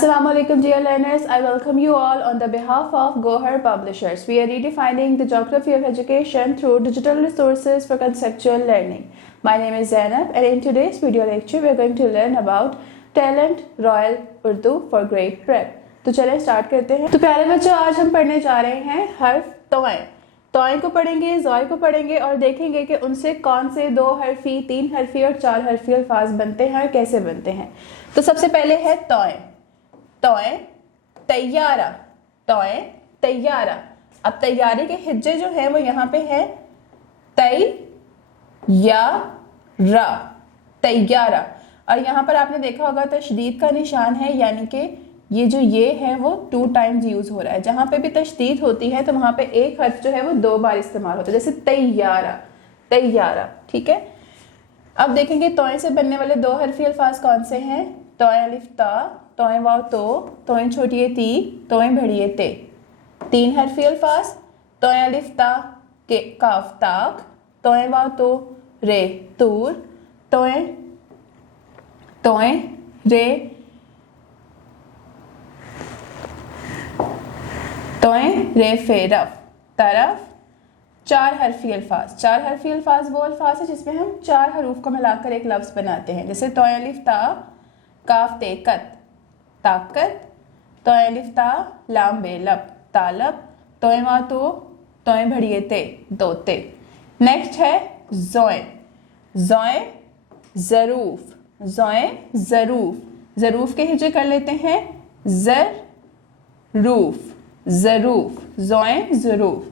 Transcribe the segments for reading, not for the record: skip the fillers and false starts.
Assalamualaikum dear learners, I welcome you all on the behalf of Gohar Publishers. We are redefining the geography of education through digital resources for conceptual learning. My name is Zainab and in today's video lecture we are going to learn about Talent Royal Urdu for Grade Prep. तो चलें start करते हैं। तो प्यारे बच्चों, आज हम पढ़ने जा रहे हैं हर्फ तोय। तोय को पढ़ेंगे, ज़ॉय को पढ़ेंगे और देखेंगे कि उनसे कौन से 2 हरफी, 3 हरफी और 4 हरफी अल्फाज बनते हैं और कैसे बनते हैं। तो सबसे पहले है तोय। तोय तैयारा, तोय तैयारा। अब तैयारे के हिज्जे जो है वो यहाँ पे है तै या रा, तैयारा। और यहाँ पर आपने देखा होगा तशदीद का निशान है, यानी कि ये है वो 2 टाइम्स यूज हो रहा है। जहां पे भी तशदीद होती है तो वहां पे एक हर्फ जो है वो 2 बार इस्तेमाल होता है, जैसे तैयारा, तैयारा। ठीक है, अब देखेंगे तोय से बनने वाले 2 हरफी अल्फाज कौन से हैं। तोय अलिफ ता, तोय वाव तो, तोय छोटी ती, तोय बड़ी ते। 3 हरफी अल्फाज तोय अलिफ ता के काफ ताक, तोय वाव तो रे तूर, तोय रे तोय रे फेरफ तरफ। 4 हरफी अल्फाज। 4 हरफी अल्फाज वो अल्फाज है जिसमें हम 4 हरूफ को मिलाकर एक लफ्ज बनाते हैं, जैसे तोय अलिफ ता काफ ते कत, ताकत। तोय अलिफ ता लाम बे लब, तालब। तोय वा तो, तोय भड़िए ते, दोते। नेक्स्ट है ज़ोय। ज़ोय ज़रूफ, ज़ोय ज़रूफ। ज़रूफ के हिज्जे कर लेते हैं ज़रूफ, ज़रूफ, ज़ोय ज़रूफ।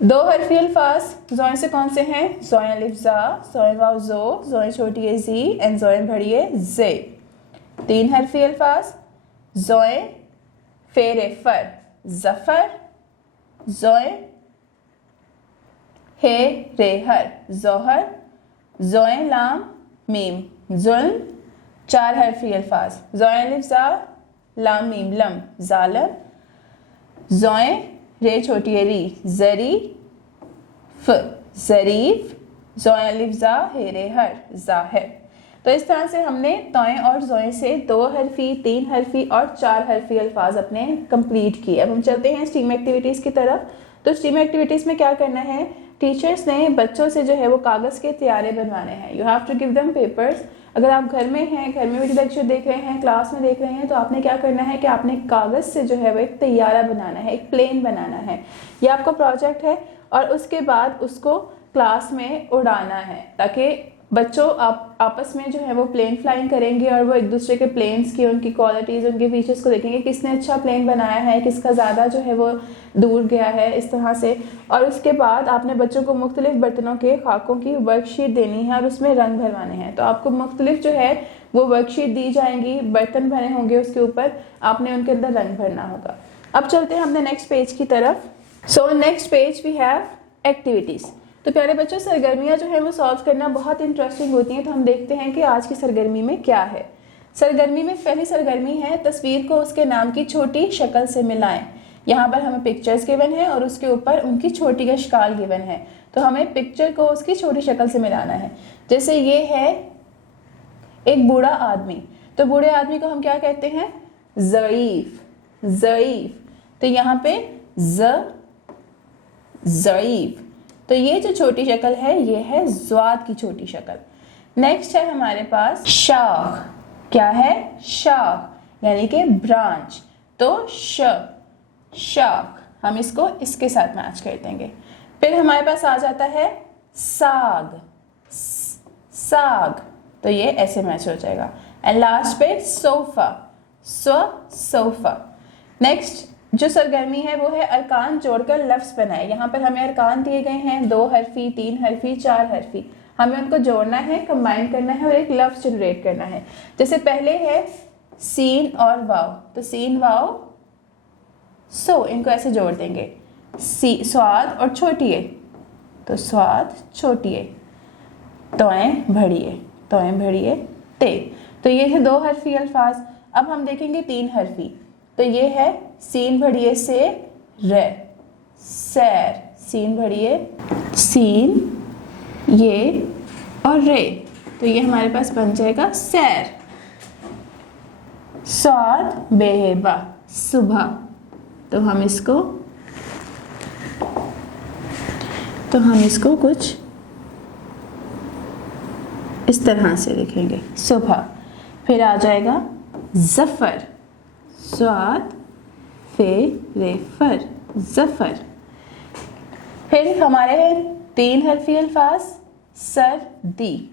2 हरफी अल्फाज ज़ोय से कौन से हैं। ज़ोय अलिफ ज़ा, ज़ोय वाव ज़ो, ज़ोय छोटी है ज़ी एंड ज़ोय बड़िए ज़े। 3 हरफी अल्फाज ज़ोय फेरे फर, ज़फ़र। ज़ोय हे रे हर, ज़ोहर। ज़ोय लाम मीम, ज़ुल्म। 4 हरफी अल्फाज ज़ोय अलिफ ज़ा, लाम मीम लम, ज़ालम। ज़ोय रे छोटी है री, ज़री फ, ज़रीफ। ज़ोय अलिफ ज़ा हे रे हर, ज़ाहिर। तो इस तरह से हमने तोय और ज़ोय से 2 हरफी, 3 हरफी और 4 हरफी अल्फाज अपने कंप्लीट किए। अब हम चलते हैं स्टीम एक्टिविटीज़ की तरफ। तो स्टीम एक्टिविटीज़ में क्या करना है, टीचर्स ने बच्चों से जो है वो कागज़ के तियारे बनवाने हैं। You have to give them papers. अगर आप घर में हैं, घर में भी लेक्चर देख रहे हैं, क्लास में देख रहे हैं, तो आपने क्या करना है कि आपने कागज़ से जो है वो एक तैयारा बनाना है, एक प्लेन बनाना है। ये आपका प्रोजेक्ट है और उसके बाद उसको क्लास में उड़ाना है, ताकि बच्चों आप आपस में जो है वो प्लेन फ्लाइंग करेंगे और वो एक दूसरे के प्लेन्स की, उनकी क्वालिटीज़, उनके फीचर्स को देखेंगे, किसने अच्छा प्लेन बनाया है, किसका ज़्यादा जो है वो दूर गया है, इस तरह से। और उसके बाद आपने बच्चों को मुख्तलिफ बर्तनों के खाकों की वर्कशीट देनी है और उसमें रंग भरवाने हैं। तो आपको मुख्तलिफ जो है वो वर्कशीट दी जाएंगी, बर्तन बने होंगे, उसके ऊपर आपने उनके अंदर रंग भरना होगा। अब चलते हैं अपने नेक्स्ट पेज की तरफ। So next page we have activities. तो प्यारे बच्चों, सरगर्मियाँ जो है वो सॉल्व करना बहुत इंटरेस्टिंग होती हैं। तो हम देखते हैं कि आज की सरगर्मी में क्या है। सरगर्मी में पहली सरगर्मी है तस्वीर को उसके नाम की छोटी शक्ल से मिलाएं। यहाँ पर हमें पिक्चर्स गिवन है और उसके ऊपर उनकी छोटी अश्काल गिवन है। तो हमें पिक्चर को उसकी छोटी शक्ल से मिलाना है। जैसे ये है एक बूढ़ा आदमी, तो बूढ़े आदमी को हम क्या कहते हैं, ज़ईफ, ज़ईफ। तो यहाँ पे ज़ईफ। तो ये जो छोटी शक्ल है ये है ज़्वाद की छोटी शक्ल। नेक्स्ट है हमारे पास शाख। क्या है, शाख, यानी कि ब्रांच। तो शाख, हम इसको इसके साथ मैच कर देंगे। फिर हमारे पास आ जाता है साग, साग। तो ये ऐसे मैच हो जाएगा। एंड लास्ट पे सोफा, सोफा। नेक्स्ट जो सरगर्मी है वो है अरकान जोड़कर लफ्ज़ बनाए। यहाँ पर हमें अरकान दिए गए हैं 2 हरफी, 3 हरफी, 4 हरफी। हमें उनको जोड़ना है, कंबाइन करना है और एक लफ्ज़ जनरेट करना है। जैसे पहले है सीन और वाव, तो सीन वाव सो, इनको ऐसे जोड़ देंगे। स्वाद और छोटिए, तो स्वाद छोटिए। तोय भड़िए ते। तो ये है 2 हरफी अल्फाज। अब हम देखेंगे 3 हरफी। तो ये है सीन भड़िए से रे, सैर। सीन भड़िए, सीन ये और रे, तो ये हमारे पास बन जाएगा सैर। स्वाद बेबा सुबह। तो हम इसको कुछ इस तरह से लिखेंगे सुबह। फिर आ जाएगा जफर, स्वाद फर जफर। फिर हमारे हैं 3 हरफी अल्फाज सर्दी।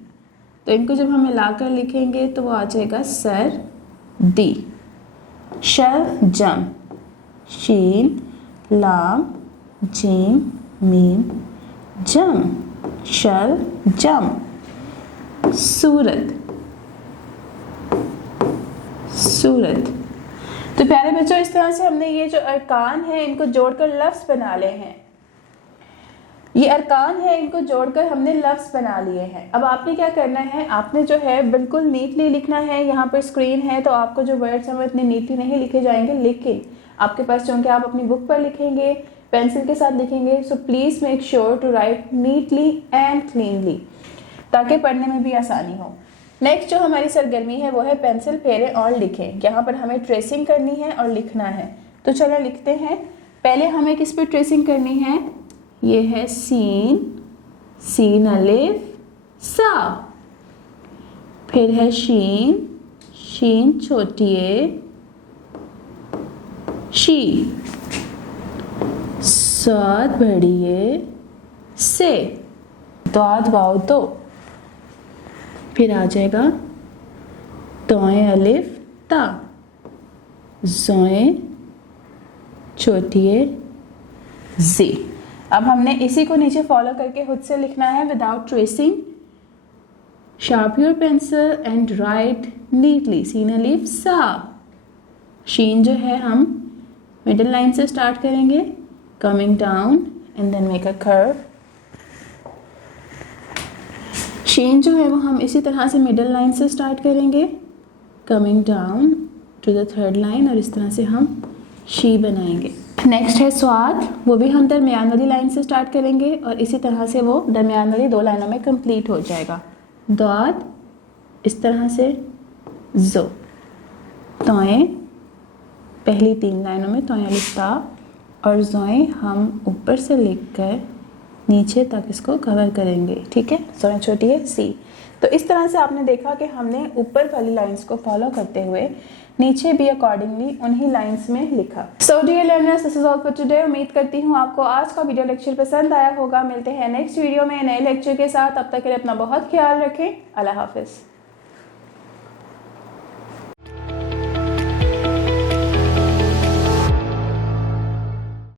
तो इनको जब हम मिलाकर लिखेंगे तो वो आ जाएगा सर दी। शल जम, शीन लाम जीम मीम जम, शल जम। सूरत, सूरत। तो प्यारे बच्चों, इस तरह से हमने ये जो अरकान है इनको जोड़कर लफ्ज बना लिए हैं। ये अरकान है, इनको जोड़कर हमने लफ्ज बना लिए हैं। अब आपने क्या करना है, आपने जो है बिल्कुल नीटली लिखना है। यहाँ पर स्क्रीन है तो आपको जो वर्ड्स हैं वो इतने नीटली नहीं लिखे जाएंगे, लेकिन आपके पास चूंकि आप अपनी बुक पर लिखेंगे, पेंसिल के साथ लिखेंगे, so please make sure to write neatly and cleanly, ताकि पढ़ने में भी आसानी हो। नेक्स्ट जो हमारी सरगर्मी है वो है पेंसिल फेरे और लिखें। यहाँ पर हमें ट्रेसिंग करनी है और लिखना है। तो चलो लिखते हैं। पहले हमें किस पे ट्रेसिंग करनी है, ये है सीन, सीन अलिफ सा। फिर है शीन, शीन छोटी ए शी। स्वाद बड़ी ए से, दाद वाव तो। फिर आ जाएगा तोए अलिफ ता, जोए छोटी ए जी। अब हमने इसी को नीचे फॉलो करके खुद से लिखना है without tracing. Sharp your pencil and write neatly सीन अलिफ सा। शीन जो है हम मिडिल लाइन से स्टार्ट करेंगे, coming down and then make a curve. शीन जो है वो हम इसी तरह से मिडिल लाइन से स्टार्ट करेंगे, coming down to the third line, और इस तरह से हम शी बनाएंगे। नेक्स्ट है स्वाद, वो भी हम दरमियान वाली लाइन से स्टार्ट करेंगे और इसी तरह से वो दरमियान वाली 2 लाइनों में कंप्लीट हो जाएगा। दाद इस तरह से, जो तोए पहली 3 लाइनों में तोए लिखता, और जोए हम ऊपर से लिखकर नीचे तक इसको कवर करेंगे। ठीक है, जोए छोटी है सी। तो इस तरह से आपने देखा कि हमने ऊपर वाली लाइंस को फॉलो करते हुए नीचे भी अकॉर्डिंगली उन्हीं लाइंस में लिखा। So dear learners, this is all for today. उम्मीद करती हूँ आपको आज का वीडियो लेक्चर पसंद आया होगा। मिलते हैं नेक्स्ट वीडियो में नए लेक्चर के साथ। अब तक के लिए अपना बहुत ख्याल रखें। अल्लाह हाफिज।